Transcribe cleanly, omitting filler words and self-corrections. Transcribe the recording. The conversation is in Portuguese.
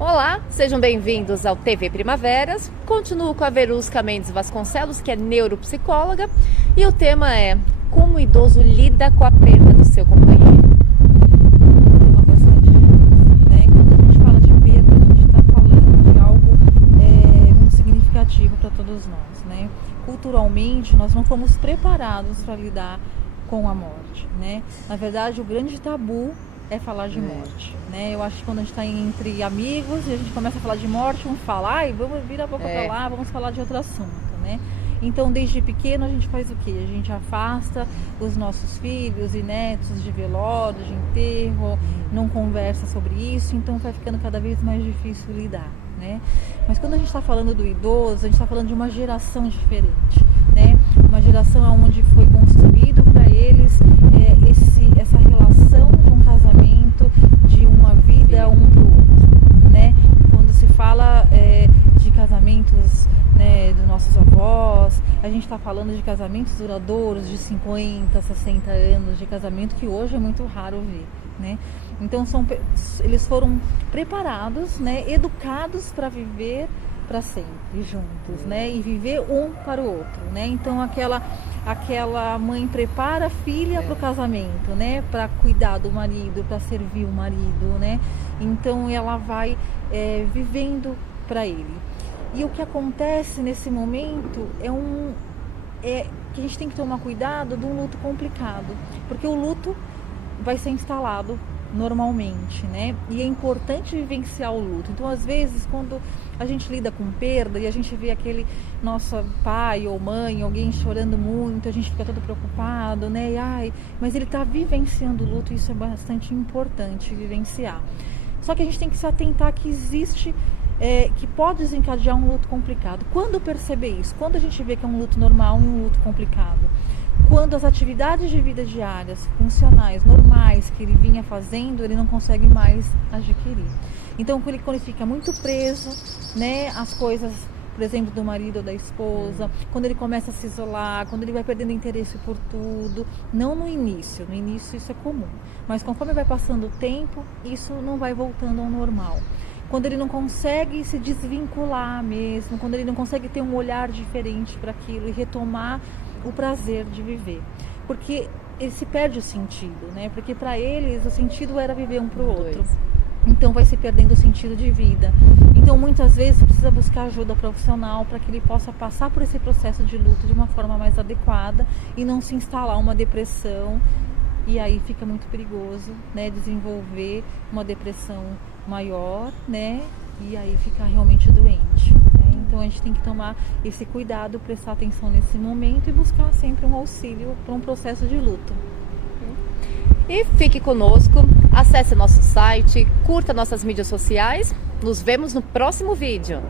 Olá, sejam bem-vindos ao TV Primaveras. Continuo com a Verusca Mendes Vasconcelos, que é neuropsicóloga, e o tema é como o idoso lida com a perda do seu companheiro. Tema bastante, né? Quando a gente fala de perda, a gente está falando de algo muito significativo para todos nós, né? Culturalmente, nós não fomos preparados para lidar com a morte, né? Na verdade, o grande tabu é falar de morte, né? Eu acho que quando a gente está entre amigos e a gente começa a falar de morte, um fala, ai, vamos vir a boca para lá, vamos falar de outro assunto, né? Então, desde pequeno, a gente faz o quê? A gente afasta os nossos filhos e netos de velório, de enterro, não conversa sobre isso, então vai ficando cada vez mais difícil lidar, né? Mas quando a gente está falando do idoso, a gente está falando de uma geração diferente, né? Uma geração onde foi construído para eles essa relação de um casamento, de uma vida um para o outro, né? Quando se fala de casamentos, né, dos nossos avós, a gente está falando de casamentos duradouros de 50, 60 anos, de casamento que hoje é muito raro ver, né? Então eles foram preparados, né, educados para viver para sempre juntos, né, e viver um para o outro, né? Então aquela mãe prepara a filha para o casamento, né, para cuidar do marido, para servir o marido, né? Então ela vai vivendo para ele. E o que acontece nesse momento é que a gente tem que tomar cuidado de um luto complicado, porque o luto vai ser instalado normalmente, né? E é importante vivenciar o luto. Então, às vezes, quando a gente lida com perda e a gente vê aquele nosso pai ou mãe, alguém chorando muito, a gente fica todo preocupado, né? Mas ele está vivenciando o luto, e isso é bastante importante vivenciar. Só que a gente tem que se atentar que existe que pode desencadear um luto complicado. Quando perceber isso? Quando a gente vê que é um luto normal e um luto complicado? Quando as atividades de vida diárias, funcionais, normais, que ele vinha fazendo, ele não consegue mais adquirir. Então, quando ele fica muito preso, né, às coisas, por exemplo, do marido ou da esposa, quando ele começa a se isolar, quando ele vai perdendo interesse por tudo, não no início isso é comum, mas conforme vai passando o tempo, isso não vai voltando ao normal. Quando ele não consegue se desvincular mesmo, quando ele não consegue ter um olhar diferente para aquilo e retomar o prazer de viver, porque ele se perde o sentido, né? Porque para eles o sentido era viver um para o outro. Então vai se perdendo o sentido de vida. Então muitas vezes precisa buscar ajuda profissional para que ele possa passar por esse processo de luto de uma forma mais adequada e não se instalar uma depressão, e aí fica muito perigoso, né, desenvolver uma depressão maior, né, e aí ficar realmente doente, né? Então a gente tem que tomar esse cuidado, prestar atenção nesse momento e buscar sempre um auxílio para um processo de luto. E fique conosco, acesse nosso site, curta nossas mídias sociais. Nos vemos no próximo vídeo.